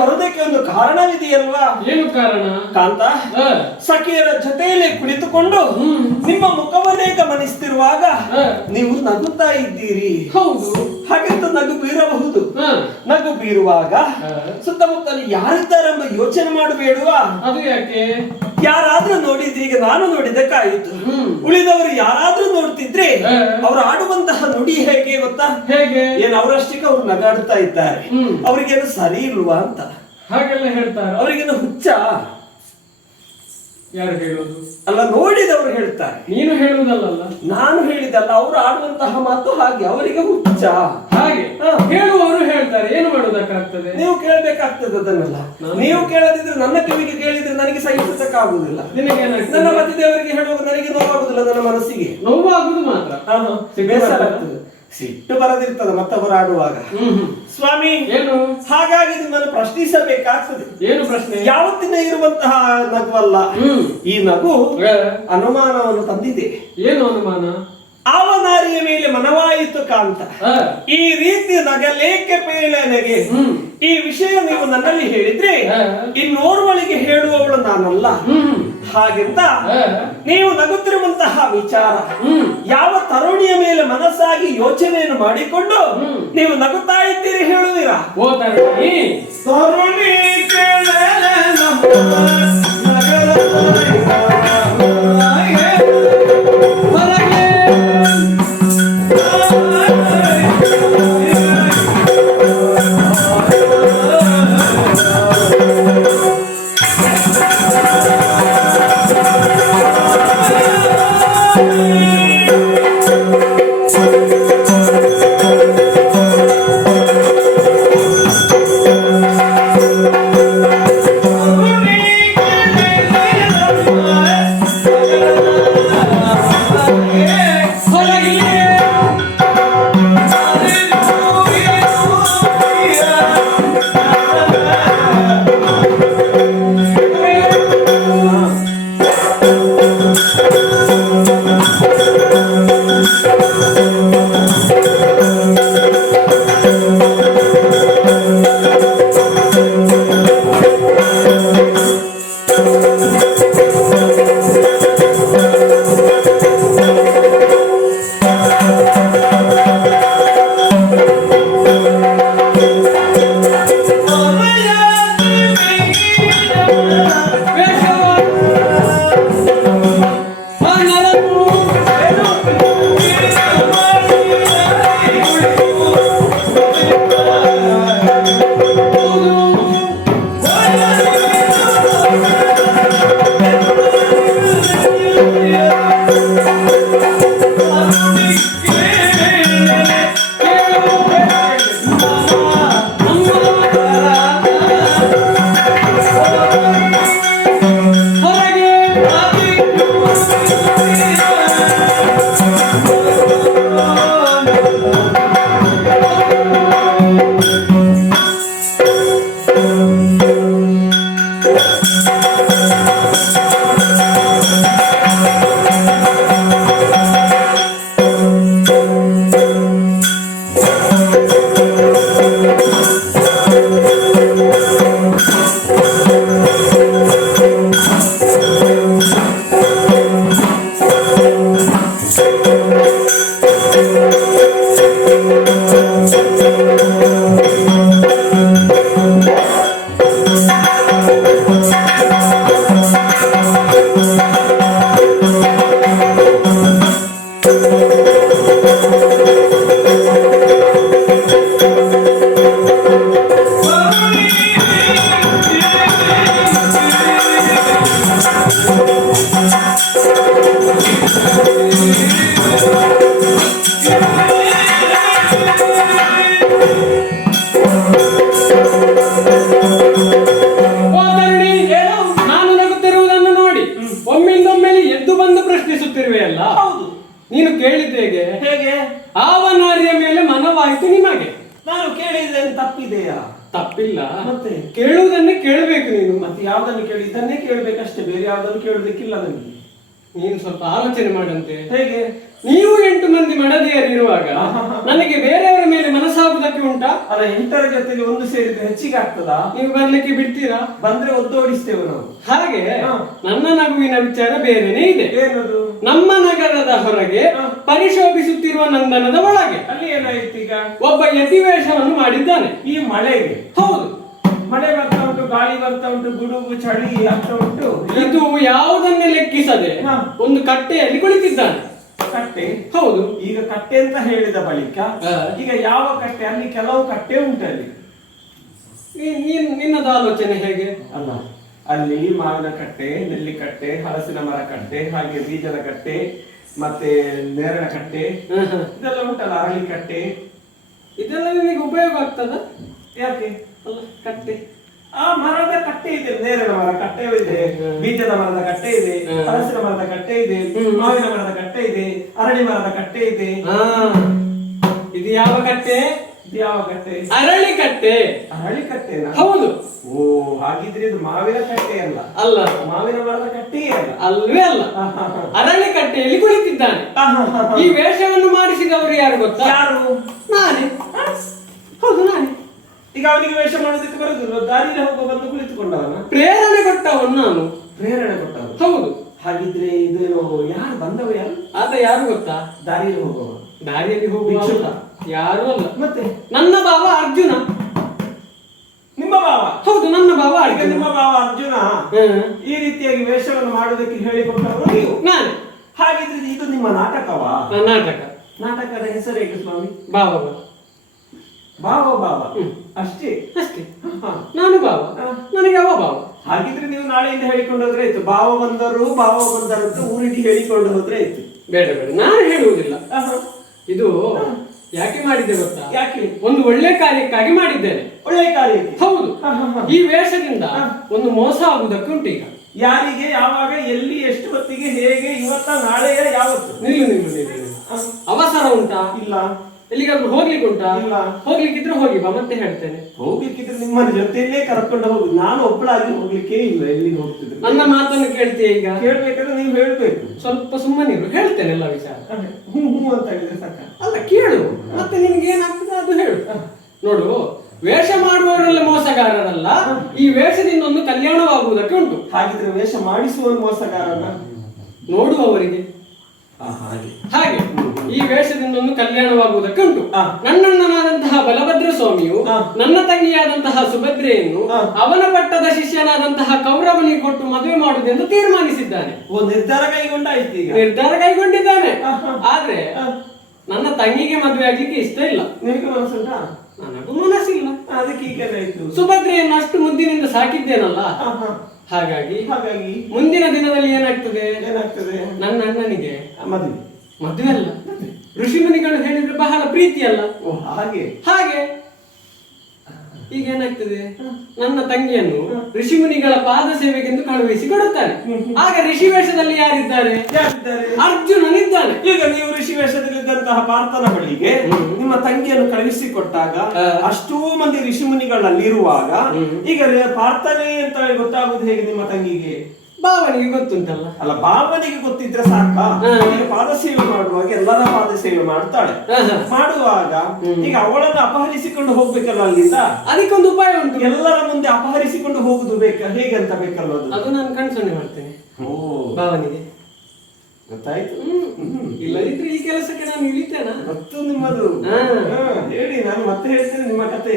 ಬರುವುದಕ್ಕೆ ಒಂದು ಕಾರಣವಿದೆಯಲ್ವಾ? ಏನು ಕಾರಣ? ಕಾಂತ, ಸಖಿಯರ ಜೊತೆಯಲ್ಲಿ ಕುಳಿತುಕೊಂಡು ನಿಮ್ಮ ಮುಖವನ್ನೇ ಗಮನಿಸುತ್ತಿರುವಾಗ ನೀವು ನಗುತ್ತಾ ಇದ್ದೀರಿ. ಹೌದು, ಹಾಗೆಂತ ನಗು ಬೀರಬಹುದು. ನಗು ಬೀರುವಾಗ ಸುತ್ತಮುತ್ತಲು ಯಾರಿದ್ದಾರೆಂಬ ಯೋಚನೆ ಮಾಡಬೇಡುವಾ? ಅದು ಯಾಕೆ? ಯಾರಾದ್ರೂ ನೋಡಿದ್ರೆ, ಈಗ ನಾನು ನೋಡಿದಕ್ಕಾಯಿತು, ಉಳಿದವರು ಯಾರಾದ್ರೂ ನೋಡ್ತಿದ್ರೆ ಅವರು ಆಡುವಂತಹ ನುಡಿ ಹೇಗೆ ಗೊತ್ತಾ? ಹೇಗೆ? ಏನು ಅವರಷ್ಟಕ್ಕೆ ಅವ್ರು ನಗಾಡ್ತಾ ಇದ್ದಾರೆ, ಅವ್ರಿಗೇನು ಸರಿ ಇಲ್ವಾ ಅಂತ ಹಾಗೆಲ್ಲ ಹೇಳ್ತಾರೆ. ಅವರಿಗೇನು ಹುಚ್ಚ? ಯಾರು ಹೇಳೋದು? ಅಲ್ಲ, ನೋಡಿದವರು ಹೇಳ್ತಾರೆ. ನೀನು ಹೇಳುವುದಲ್ಲ, ನಾನು ಹೇಳಿದಲ್ಲ. ಅವರು ಆಡುವಂತಹ ಮಾತು ಹಾಗೆ, ಅವರಿಗೆ ಹುಚ್ಚ ಹಾಗೆ ಹೇಳುವವರು ಹೇಳ್ತಾರೆ. ಏನು ಮಾಡುವುದಕ್ಕಾಗ್ತದೆ? ನೀವು ಕೇಳಬೇಕಾಗ್ತದೆ ಅದನ್ನೆಲ್ಲ. ನೀವು ಕೇಳದಿದ್ರೆ, ನನ್ನ ಕಿವಿಗೆ ಕೇಳಿದ್ರೆ ನನಗೆ ಸಹಿಸಕ್ಕಾಗುವುದಿಲ್ಲ. ನನ್ನ ಮಧ್ಯದೇವರಿಗೆ ಹೇಳುವಾಗ ನನಗೆ ನೋವಾಗುದಿಲ್ಲ, ನನ್ನ ಮನಸ್ಸಿಗೆ ನೋವಾಗುದು ಮಾತ್ರ, ಬೇಸರ ಆಗ್ತದೆ, ಸಿಟ್ಟು ಬರದಿರ್ತದೆ ಮತ್ತೊಬ್ಬರು ಆಡುವಾಗ. ಸ್ವಾಮಿ, ಏನು? ಹಾಗಾಗಿ ನಿಮ್ಮನ್ನು ಪ್ರಶ್ನಿಸಬೇಕಾಗ್ತದೆ. ಏನು ಪ್ರಶ್ನೆ? ಯಾವತ್ತಿನ ಇರುವಂತಹ ನಗುವಲ್ಲ ಈ ನಗು, ಅನುಮಾನವನ್ನು ತಂದಿದೆ. ಏನು ಅನುಮಾನ? ಅವನಾರಿಯ ಮೇಲೆ ಮನವಾಯಿತು ಕಾಂತ, ಈ ರೀತಿ ನಗಲೇಕೆ ನನಗೆ ಈ ವಿಷಯ ನೀವು ನನ್ನಲ್ಲಿ ಹೇಳಿದ್ರೆ ಇನ್ನೋರ್ವಳಿಗೆ ಹೇಳುವವಳು ನಾನಲ್ಲ. ಹಾಗೆಂತ ನೀವು ನಗುತ್ತಿರುವಂತಹ ವಿಚಾರ ಯಾವ ತರುಣಿಯ ಮೇಲೆ ಮನಸ್ಸಾಗಿ ಯೋಚನೆಯನ್ನು ಮಾಡಿಕೊಂಡು ನೀವು ನಗುತ್ತಾ ಇದ್ದೀರಿ ಹೇಳುವಿರಾ? ಓ ತರುಣಿ, ತರುಣಿ ನೀನು ಕೇಳಿದ್ದು ಹೇಗೆ? ಹೇಗೆ? ಆವನಾರಿಯ ಮೇಲೆ ಮನವಾಯಿತು ನಿಮಗೆ. ನಾನು ಕೇಳಿದ್ರೆ ತಪ್ಪಿದೆಯಾ? ತಪ್ಪಿಲ್ಲ. ಮತ್ತೆ ಕೇಳುವುದನ್ನೇ ಕೇಳಬೇಕು ನೀನು. ಮತ್ತೆ ಯಾವ್ದನ್ನು ಕೇಳಿ ಇದನ್ನೇ ಕೇಳಬೇಕಷ್ಟೇ, ಬೇರೆ ಯಾವ್ದನ್ನು ಕೇಳುವುದಕ್ಕಿಲ್ಲ ನನಗೆ. ನೀನು ಸ್ವಲ್ಪ ಆಲೋಚನೆ ಮಾಡಂತೆ. ಹೇಗೆ? ನೀವು 8 ಮಂದಿ ಮಡದಿಯರಿರುವಾಗ ನನಗೆ ಬೇರೆಯವರ ಮೇಲೆ ಮನಸ್ಸಾಗುವುದಕ್ಕೆ ಉಂಟಾ? ಅಲ್ಲ, 8ರ ಜೊತೆಲಿ ಒಂದು ಸೇರಿದ್ರೆ ಹೆಚ್ಚಿಗೆ ಆಗ್ತದಾ? ನೀವು ಬರ್ಲಿಕ್ಕೆ ಬಿಡ್ತೀರಾ? ಬಂದ್ರೆ ಒದ್ದೋಡಿಸ್ತೇವೆ ನಾವು. ಹಾಗೆ ನನ್ನ ನಗುವಿನ ವಿಚಾರ ಬೇರೆನೇ ಇದೆ. ಏನದು? ನಮ್ಮ ನಗರದ ಹೊರಗೆ ಪರಿಶೋಭಿಸುತ್ತಿರುವ ನಂದನದ ಒಳಗೆ ಅಲ್ಲಿ ಏನಾಯ್ತು ಈಗ? ಒಬ್ಬ ಯತಿವೇಷವನ್ನು ಮಾಡಿದ್ದಾನೆ. ಈ ಮಳೆಗೆ? ಹೌದು. ಮಳೆ ಬರ್ತಾ ಉಂಟು, ಗಾಳಿ ಬರ್ತಾ ಉಂಟು, ಗುಡುಗು ಚಳಿ ಆಗ್ತಾ ಉಂಟು. ಇದು ಯಾವುದನ್ನೇ ಲೆಕ್ಕಿಸದೆ ಒಂದು ಕಟ್ಟೆಯಲ್ಲಿ ಕುಳಿತಿದ್ದಾನೆ. ಕಟ್ಟೆ? ಹೌದು. ಈಗ ಕಟ್ಟೆ ಅಂತ ಹೇಳಿದ ಬಳಿಕ ಈಗ ಯಾವ ಕಟ್ಟೆ? ಅಲ್ಲಿ ಕೆಲವು ಕಟ್ಟೆ ಉಂಟಲ್ಲಿ. ನಿನ್ನದ ಆಲೋಚನೆ ಹೇಗೆ? ಅಲ್ಲ, ಅಲ್ಲಿ ಮಾವಿನ ಕಟ್ಟೆ, ನೆಲ್ಲಿ ಕಟ್ಟೆ, ಹಲಸಿನ ಮರ ಕಟ್ಟೆ, ಹಾಗೆ ಬೀಜದ ಕಟ್ಟೆ, ಮತ್ತೆ ನೇರಳ ಕಟ್ಟೆ, ಇದೆಲ್ಲ ಉಂಟಲ್ಲ, ಅರಳಿ ಕಟ್ಟೆ. ಇದೆಲ್ಲ ನಿಮಗೆ ಉಪಯೋಗ ಆಗ್ತದ? ಯಾಕೆ? ಅಲ್ಲ, ಕಟ್ಟೆ ಆ ಮರದ ಕಟ್ಟೆ ಇದೆ, ನೇರಳ ಮರ ಕಟ್ಟೆ ಇದೆ, ಬೀಜದ ಮರದ ಕಟ್ಟೆ ಇದೆ, ಹಲಸಿನ ಮರದ ಕಟ್ಟೆ ಇದೆ, ಮಾವಿನ ಮರದ ಕಟ್ಟೆ ಇದೆ, ಅರಳಿ ಮರದ ಕಟ್ಟೆ ಇದೆ. ಇದು ಯಾವ ಕಟ್ಟೆ? ಇದು ಯಾವ ಕಟ್ಟೆ? ಅರಳಿ ಕಟ್ಟೆ. ಅರಳಿ ಕಟ್ಟೆನಾ? ಹೌದು. ಓ, ಹಾಗಿದ್ರೆ ಇದು ಮಾವಿನ ಕಟ್ಟೆ ಅಲ್ಲ. ಅಲ್ಲ, ಮಾವಿನ ಮರದ ಕಟ್ಟೆಯೇ ಅಲ್ಲ. ಅಲ್ವೇ ಅಲ್ಲ. ಅರಳಿ ಕಟ್ಟೆಯಲ್ಲಿ ಕುಳಿತಿದ್ದಾನೆ. ಈ ವೇಷವನ್ನು ಮಾಡಿಸಿದವರು ಯಾರು ಗೊತ್ತಾ? ಯಾರು? ನಾನೇ. ಹೌದು, ನಾನೇ. ಈಗ ಅವನಿಗೆ ವೇಷ ಮಾಡೋದಕ್ಕೆ ಬರುದಿಲ್ಲ, ದಾರಿಯಲ್ಲಿ ಹೋಗೋ ಬಂದು ಕುಳಿತುಕೊಂಡವನ. ಪ್ರೇರಣೆ ಕೊಟ್ಟವನು ನಾನು. ಪ್ರೇರಣೆ ಕೊಟ್ಟವನು? ಹೌದು. ಹಾಗಿದ್ರೆ ಇದೇನು, ಯಾರು ಬಂದವ? ಯಾರು ಆತ? ಯಾರು ಗೊತ್ತಾ? ದಾರಿಯಲ್ಲಿ ಹೋಗುವ. ದಾರಿಯಲ್ಲಿ ಹೋಗುವ ಯಾರು ಅಲ್ಲ, ಮತ್ತೆ ನನ್ನ ಭಾವ ಅರ್ಜುನ. ನಿಮ್ಮ ಭಾವ? ಹೌದು, ನನ್ನ ಭಾವ ಅರ್ಜುನ. ನಿಮ್ಮ ಭಾವ ಅರ್ಜುನ ಈ ರೀತಿಯಾಗಿ ವೇಷವನ್ನು ಮಾಡುವುದಕ್ಕೆ ಹೇಳಿಕೊಟ್ಟವರು ನೀವು? ನಾನು. ಹಾಗಿದ್ರೆ ಇದು ನಿಮ್ಮ ನಾಟಕವಾ? ನಾಟಕ. ನಾಟಕದ ಹೆಸರೇನು ಸ್ವಾಮಿ? ಭಾವ. ಭಾವ ಭಾವ ಅಷ್ಟೇ? ಅಷ್ಟೇ. ನಾನು ಭಾವ, ನನಗೆ ಅವ ಭಾವ. ಹಾಗಿದ್ರೆ ನೀವು ನಾಳೆಯಿಂದ ಹೇಳಿಕೊಂಡು ಹೋದ್ರೆ ಆಯ್ತು. ಭಾವ ಬಂದರು ಅಂತ ಊರಿಗೆ ಹೇಳಿಕೊಂಡು ಹೋದ್ರೆ ಆಯ್ತು. ಬೇಡ ಬೇಡ, ನಾನು ಹೇಳುವುದಿಲ್ಲ. ಇದು ಯಾಕೆ ಮಾಡಿದ್ದೆ ಗೊತ್ತಾ? ಯಾಕೆ? ಒಂದು ಒಳ್ಳೆ ಕಾರ್ಯಕ್ಕಾಗಿ ಮಾಡಿದ್ದೇನೆ. ಒಳ್ಳೆ ಕಾರ್ಯಕ್ಕೆ? ಹೌದು. ಈ ವೇಷದಿಂದ ಒಂದು ಮೋಸ ಆಗುವುದಕ್ಕೆ ಉಂಟು ಈಗ. ಯಾರಿಗೆ, ಯಾವಾಗ, ಎಲ್ಲಿ, ಎಷ್ಟು ಹೊತ್ತಿಗೆ, ಹೇಗೆ? ಇವತ್ತ, ನಾಳೆಯ, ಯಾವತ್ತು? ನಿಲ್ಲು. ಅವಸರ ಉಂಟಾ? ಇಲ್ಲ. ಎಲ್ಲಿಗಾದ್ರೂ ಹೋಗ್ಲಿಕ್ಕೆ ಉಂಟಾ? ಇಲ್ಲ. ಹೋಗ್ಲಿಕ್ಕಿದ್ರೆ ಹೋಗಿ ಬಾ, ಮತ್ತೆ ಹೇಳ್ತೇನೆ. ಹೋಗ್ಲಿಕ್ಕಿದ್ರೆ ನಿಮ್ಮ ಜೊತೆಯಲ್ಲೇ ಕರ್ಕೊಂಡು ಹೋಗುದು. ನಾನು ಒಬ್ಬಳಾಗಿ ಹೋಗ್ಲಿಕ್ಕೆ ಇಲ್ಲ. ಎಲ್ಲಿಗೆ ಹೋಗ್ತಿದ್ರು? ನನ್ನ ಮಾತನ್ನು ಕೇಳ್ತೀಯ ಈಗ? ಕೇಳ್ಬೇಕಾದ್ರೆ ನೀವು ಹೇಳ್ಬೇಕು. ಸ್ವಲ್ಪ ಸುಮ್ಮನಿರು, ಹೇಳ್ತೇನೆ ಎಲ್ಲ ವಿಚಾರ. ಹ್ಞೂ ಅಂತ ಹೇಳಿದ್ರೆ ಸಾಕ? ಅಲ್ಲ, ಕೇಳು, ಮತ್ತೆ ನಿನ್ಗೆ ಏನಾಗ್ತದೆ ಅದು ಹೇಳು. ನೋಡು, ವೇಷ ಮಾಡುವವರೆಲ್ಲ ಮೋಸಗಾರರಲ್ಲ. ಈ ವೇಷದಿಂದ ಒಂದು ಕಲ್ಯಾಣವಾಗುವುದಕ್ಕೆ ಉಂಟು. ಹಾಗಿದ್ರೆ ವೇಷ ಮಾಡಿಸುವ ಮೋಸಗಾರನ ನೋಡುವವರಿಗೆ ಹಾಗೆ ಈ ವೇಷದಿಂದ ಒಂದು ಕಲ್ಯಾಣವಾಗುವುದಕ್ಕೆ ಉಂಟು. ನನ್ನಣ್ಣನಾದಂತಹ ಬಲಭದ್ರ ಸ್ವಾಮಿಯು ನನ್ನ ತಂಗಿಯಾದಂತಹ ಸುಭದ್ರೆಯನ್ನು ಅವನ ಪಟ್ಟದ ಶಿಷ್ಯನಾದಂತಹ ಕೌರವನಿಗೆ ಕೊಟ್ಟು ಮದುವೆ ಮಾಡುವುದೆಂದು ತೀರ್ಮಾನಿಸಿದ್ದಾನೆ. ನಿರ್ಧಾರ ಕೈಗೊಂಡಾಯ್ತು. ಈಗ ನಿರ್ಧಾರ ಕೈಗೊಂಡಿದ್ದಾನೆ. ಆದ್ರೆ ನನ್ನ ತಂಗಿಗೆ ಮದುವೆ ಆಗ್ಲಿಕ್ಕೆ ಇಷ್ಟ ಇಲ್ಲ. ನಿಮಗೆ ಮನಸ್ಸುಂಟಾ? ನನಗೂ ಮನಸ್ಸಿಲ್ಲ. ಅದಕ್ಕೆ ಈಗ ಸುಭದ್ರೆಯನ್ನು ಅಷ್ಟು ಮುದ್ದಿನಿಂದ ಸಾಕಿದ್ದೇನಲ್ಲ, ಹಾಗಾಗಿ ಮುಂದಿನ ದಿನದಲ್ಲಿ ಏನಾಗ್ತದೆ? ನನ್ನ ಅಣ್ಣನಿಗೆ ಮದುವೆ ಅಲ್ಲ, ಋಷಿ ಮುನಿಗಳು ಹೇಳಿದ್ರೆ ಬಹಳ ಪ್ರೀತಿ ಅಲ್ಲ. ಹಾಗೆ ಈಗ ಏನಾಗ್ತದೆ? ನನ್ನ ತಂಗಿಯನ್ನು ಋಷಿ ಮುನಿಗಳ ಪಾದ ಸೇವೆಗೆಂದು ಕಳುಹಿಸಿ ಕೊಡುತ್ತಾನೆ. ಆಗ ಋಷಿ ವೇಷದಲ್ಲಿ ಯಾರಿದ್ದಾರೆ? ಅರ್ಜುನನಿದ್ದಾನೆ. ಈಗ ನೀವು ಋಷಿ ವೇಷದಲ್ಲಿದ್ದಂತಹ ಪಾರ್ಥನ ಬಳಿಗೆ ನಿಮ್ಮ ತಂಗಿಯನ್ನು ಕಳುಹಿಸಿ ಕೊಟ್ಟಾಗ ಅಷ್ಟೂ ಮಂದಿ ಋಷಿ ಮುನಿಗಳಲ್ಲಿರುವಾಗ ಈಗ ಪಾರ್ಥನೆ ಅಂತ ಗೊತ್ತಾಗುವುದು ಹೇಗೆ ನಿಮ್ಮ ತಂಗಿಗೆ? ಭಾವನಿಗೆ ಗೊತ್ತುಂಟಲ್ಲ. ಅಲ್ಲ, ಭಾವನಿಗೆ ಗೊತ್ತಿದ್ರೆ ಸಾಕ? ಪಾದ ಸೇವೆ ಮಾಡುವಾಗ ಎಲ್ಲರ ಪಾದ ಸೇವೆ ಮಾಡ್ತಾಳೆ. ಮಾಡುವಾಗ ಈಗ ಅವಳನ್ನು ಅಪಹರಿಸಿಕೊಂಡು ಹೋಗ್ಬೇಕಲ್ಲ ಅಲ್ಲಿಂದ. ಅದಕ್ಕೊಂದು ಉಪಾಯ ಉಂಟು. ಎಲ್ಲರ ಮುಂದೆ ಅಪಹರಿಸಿಕೊಂಡು ಹೋಗುದು ಹೇಗಂತ ಬೇಕಲ್ಲ ಅದು ನಾನು ಕಣ್ಸೊನ್ನೆ ಮಾಡ್ತೇನೆ ಭಾವನಿಗೆ. ಗೊತ್ತಾಯ್ತು? ಇಲ್ಲದಿದ್ರೆ ಈ ಕೆಲಸಕ್ಕೆ ನಾನು ಇಳಿತೇನಾ? ಮತ್ತು ನಿಮ್ಮದು ಹೇಳಿ, ನಾನು ಮತ್ತೆ ಹೇಳ್ತೇನೆ ನಿಮ್ಮ ಕತೆ.